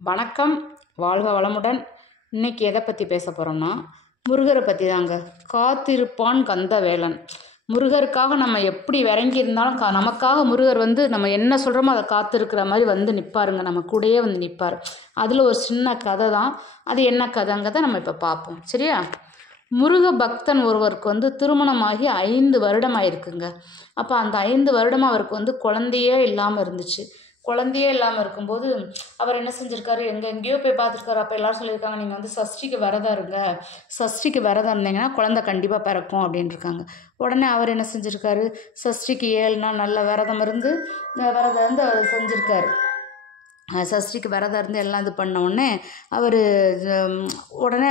வணக்கம், வாழ்க வளமுடன். இன்னைக்கு எதை பற்றி பேச போகிறோம்னா முருகரை பற்றி தாங்க. காத்திருப்பான் கந்தவேலன். முருகருக்காக நம்ம எப்படி இறங்கி இருந்தாலும் நமக்காக முருகர் நம்ம என்ன சொல்கிறோமோ அதை காத்திருக்கிற மாதிரி நிற்பாருங்க, நம்ம கூடயே நிற்பார். அதில் ஒரு சின்ன கதை தான். அது என்ன கதைங்கிறத நம்ம இப்போ பார்ப்போம், சரியா? முருக பக்தன் ஒருவருக்கு திருமணமாகி 5 வருடம் ஆயிருக்குங்க. அப்போ அந்த 5 வருடமாக அவருக்கு குழந்தையே இல்லாமல் இருந்துச்சு. குழந்தையே இல்லாமல் இருக்கும்போது அவர் என்ன செஞ்சுருக்காரு, எங்கேயோ போய் பார்த்துருக்காரு. அப்போ எல்லாரும் சொல்லியிருக்காங்க, நீங்கள் சஷ்டிக்கு விரதம் இருங்க, சஷ்டிக்கு விரதம் இருந்தீங்கன்னா குழந்தை கண்டிப்பாக பிறக்கும் அப்படின்ட்டுருக்காங்க. உடனே அவர் என்ன செஞ்சுருக்காரு, சஷ்டிக்கு 7 நாள் நல்ல விரதம் இருந்து அவர் செஞ்சுருக்காரு. சஷ்டிக்கு விரதம் இருந்து எல்லாம் இது பண்ண உடனே அவர் உடனே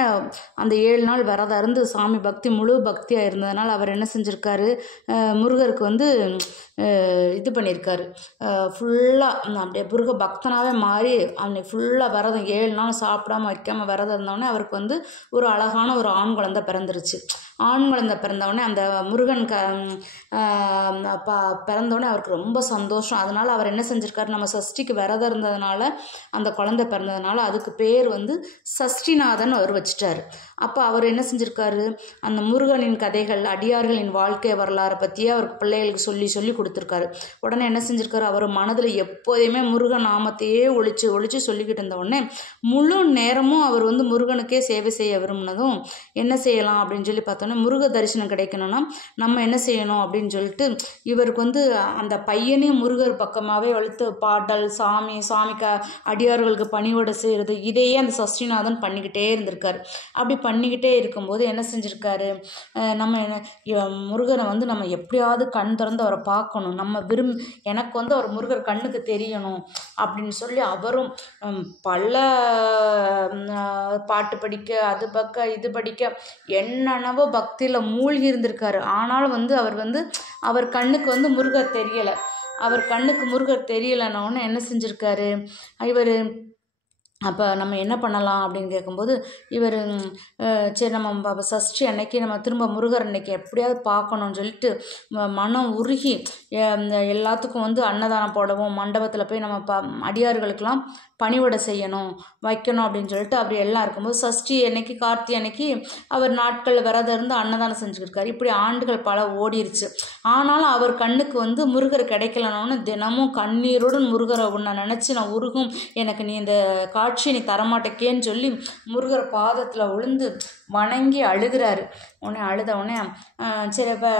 அந்த 7 நாள் விரதம் இருந்து சாமி பக்தி முழு பக்தியாக இருந்ததுனால அவர் என்ன செஞ்சுருக்காரு, முருகருக்கு இது பண்ணியிருக்காரு. ஃபுல்லாக அப்படியே முருக பக்தனாகவே மாறி அன்னைக்கு ஃபுல்லாக விரதம் 7 நாள் சாப்பிடாம வைக்காமல் விரதம் இருந்தோடனே அவருக்கு ஒரு அழகான ஒரு ஆண் குழந்தை பிறந்துருச்சு. ஆண் குழந்தை பிறந்தவுடனே அந்த முருகன் பிறந்தவுடனே அவருக்கு ரொம்ப சந்தோஷம். அதனால் அவர் என்ன செஞ்சுருக்காரு, நம்ம சஷ்டிக்கு விரதம் இருந்ததுனால அந்த குழந்தை பிறந்ததுனால அதுக்கு பேர் சஷ்டிநாதன் அவர் வச்சுட்டார். அப்போ அவர் என்ன செஞ்சுருக்காரு, அந்த முருகனின் கதைகள் அடியார்களின் வாழ்க்கை வரலாறை பற்றியே அவர் பிள்ளைகளுக்கு சொல்லி சொல்லி கொடுத்துருக்காரு. உடனே என்ன செஞ்சுருக்காரு, அவர் மனதில் எப்போதையுமே முருகன் நாமத்தையே ஒழிச்சு சொல்லிக்கிட்டு இருந்த உடனே முழு நேரமும் அவர் முருகனுக்கே சேவை செய்ய விரும்பினதும் என்ன செய்யலாம் அப்படின்னு சொல்லி பார்த்தோன்னா, முருக தரிசனம் கிடைக்கணும்னா நம்ம என்ன செய்யணும் அப்படின்னு சொல்லிட்டு இவருக்கு அந்த பையனையும் முருகர் பக்கமாகவே வளர்த்து பாடல் சாமிக்கு அடியார்களுக்கு பணிவிடை செய்கிறது, இதையே அந்த சஷ்டிநாதன் பண்ணிக்கிட்டே இருந்திருக்காரு. அப்படி பண்ணிக்கிட்டே இருக்கும்போது என்ன செஞ்சுருக்காரு, நம்ம முருகரை நம்ம எப்படியாவது கண் திறந்து அவரை பார்க்கணும், நம்ம எனக்கு அவர் முருகர் கண்ணுக்கு தெரியணும் அப்படின்னு சொல்லி அவரும் பல பாட்டு படிக்க அது பக்க இது படிக்க என்னென்னவோ பக்தியில் மூழ்கி இருந்திருக்காரு. ஆனாலும் அவர் கண்ணுக்கு முருகர் தெரியலை. அவர் கண்ணுக்கு முருகர் தெரியலைன்னு என்ன செஞ்சுருக்காரு, இவர் அப்போ நம்ம என்ன பண்ணலாம் அப்படின்னு கேட்கும்போது இவர் சரி நம்ம சஷ்டி அன்னைக்கு நம்ம திரும்ப முருகர் அன்னைக்கு எப்படியாவது பார்க்கணும்னு சொல்லிட்டு மனம் உருகி எல்லாத்துக்கும் அன்னதானம் போடவும் மண்டபத்தில் போய் நம்ம அடியார்களுக்கெல்லாம் பணிவிடை செய்யணும் வைக்கணும் அப்படின்னு சொல்லிட்டு அப்படி எல்லாம் இருக்கும்போது சஷ்டி அன்னைக்கு கார்த்திகை அன்னைக்கு அவர் நாட்கள் விரதம் இருந்து அன்னதானம் செஞ்சுருக்காரு. இப்படி ஆண்டுகள் பல ஓடிருச்சு. ஆனாலும் அவர் கண்ணுக்கு முருகர் கிடைக்கலன்னு தினமும் கண்ணீருடன் முருகரை உன்னை நினச்சி நான் உருகும், எனக்கு நீ இந்த காட்சி நீ தரமாட்டேக்கேன்னு சொல்லி முருகர் பாதத்தில் விழுந்து வணங்கி அழுகிறாரு. உடனே அழுத உடனே சரி இப்போ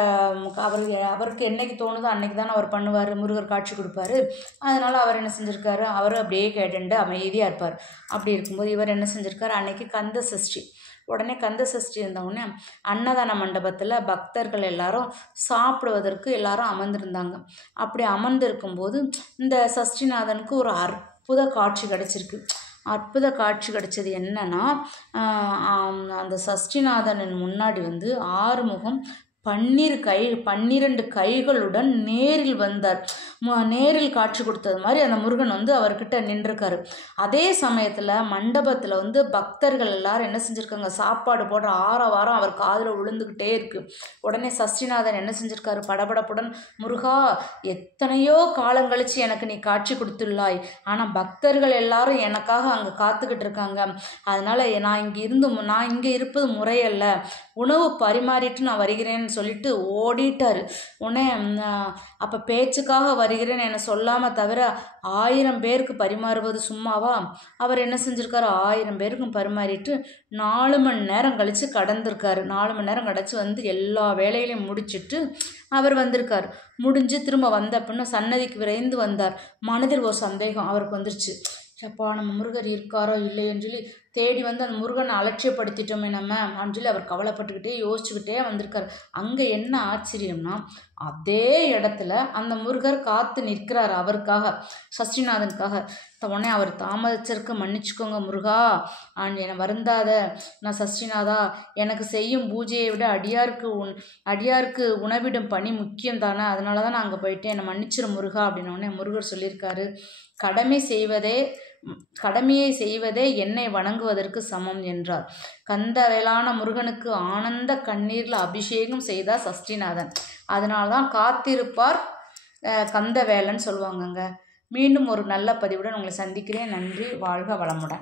அவருக்கு என்னைக்கு தோணுதோ அன்னைக்கு தானே அவர் பண்ணுவார், முருகர் காட்சி கொடுப்பாரு. அதனால் அவர் என்ன செஞ்சுருக்காரு, அவர் அப்படியே கேட்டுட்டு அமைதியாக இருப்பார். அப்படி இருக்கும்போது இவர் என்ன செஞ்சுருக்காரு, அன்னைக்கு கந்த சஷ்டி. உடனே கந்த சஷ்டி இருந்தவுடனே அன்னதான மண்டபத்தில் பக்தர்கள் எல்லாரும் சாப்பிடுவதற்கு எல்லாரும் அமர்ந்திருந்தாங்க. அப்படி அமர்ந்திருக்கும்போது இந்த சஷ்டிநாதனுக்கு ஒரு அற்புத காட்சி கிடச்சிருக்கு. அற்புத காட்சி கிடைச்சது என்னன்னா, அந்த சஷ்டிநாதனின் முன்னாடி 6 முகம் 12 கைகளுடன் நேரில் வந்தார். நேரில் காட்சி கொடுத்தது மாதிரி அந்த முருகன் அவர்கிட்ட நின்றுருக்காரு. அதே சமயத்தில் மண்டபத்தில் பக்தர்கள் எல்லாரும் என்ன செஞ்சுருக்காங்க, சாப்பாடு போடுற ஆரவாரம் அவர் காதில் விழுந்துக்கிட்டே இருக்கு. உடனே சஷ்டிநாதன் என்ன செஞ்சுருக்காரு, படபடப்புடன், முருகா எத்தனையோ காலம் கழிச்சு எனக்கு நீ காட்சி கொடுத்துள்ளாய், ஆனால் பக்தர்கள் எல்லாரும் எனக்காக அங்கே காத்துக்கிட்டு இருக்காங்க, அதனால் நான் இங்கே இருப்பது முறையல்ல, உணவு பரிமாறிட்டு நான் வருகிறேன்னு சொல்லிட்டு ஓடிட்டார். உடனே அப்போ பேச்சுக்காக வருகிறேன்னு என்னை சொல்லாமல் தவிர 1000 பேருக்கு பரிமாறுவது சும்மாவா? அவர் என்ன செஞ்சுருக்காரு, 1000 பேருக்கும் பரிமாறிட்டு 4 மணி நேரம் கழித்து கடந்திருக்காரு. 4 மணி நேரம் கழிச்சு எல்லா வேலைகளையும் முடிச்சுட்டு அவர் வந்திருக்கார். முடிஞ்சு திரும்ப வந்த பின்ன சன்னதிக்கு விரைந்து வந்தார். மனதில் ஒரு சந்தேகம் அவருக்கு வந்துருச்சு, அப்பா நம்ம முருகர் இருக்காரோ இல்லையோன்னு சொல்லி தேடி அந்த முருகனை அலட்சியப்படுத்திட்டோமே நம்ம அப்படின்னு சொல்லி அவர் கவலைப்பட்டுக்கிட்டே யோசிச்சுக்கிட்டே வந்திருக்கார். அங்கே என்ன ஆச்சரியம்னா, அதே இடத்துல அந்த முருகர் காத்து நிற்கிறார் அவருக்காக, சஷ்டிநாதனுக்காக. உடனே அவர் தாமதிச்சிருக்கு, மன்னிச்சுக்கோங்க முருகா, என்னை வருந்தாத, நான் சஷ்டிநாதா, எனக்கு செய்யும் பூஜையை விட அடியாருக்கு உணவிடும் பணி முக்கியம் தானே, அதனால தான் நான் அங்கே போயிட்டேன், என்னை மன்னிச்சிரு முருகா அப்படின்னு. உடனே முருகர் சொல்லியிருக்காரு, கடமையை செய்வதே என்னை வணங்குவதற்கு சமம் என்றார். கந்தவேலான முருகனுக்கு ஆனந்த கண்ணீரில் அபிஷேகம் செய்தார் சஷ்டிநாதன். அதனால்தான் காத்திருப்பார் கந்தவேலன் சொல்லுவாங்கங்க. மீண்டும் ஒரு நல்ல பதிவுடன் உங்களை சந்திக்கிறேன். நன்றி. வாழ்க வளமுடன்.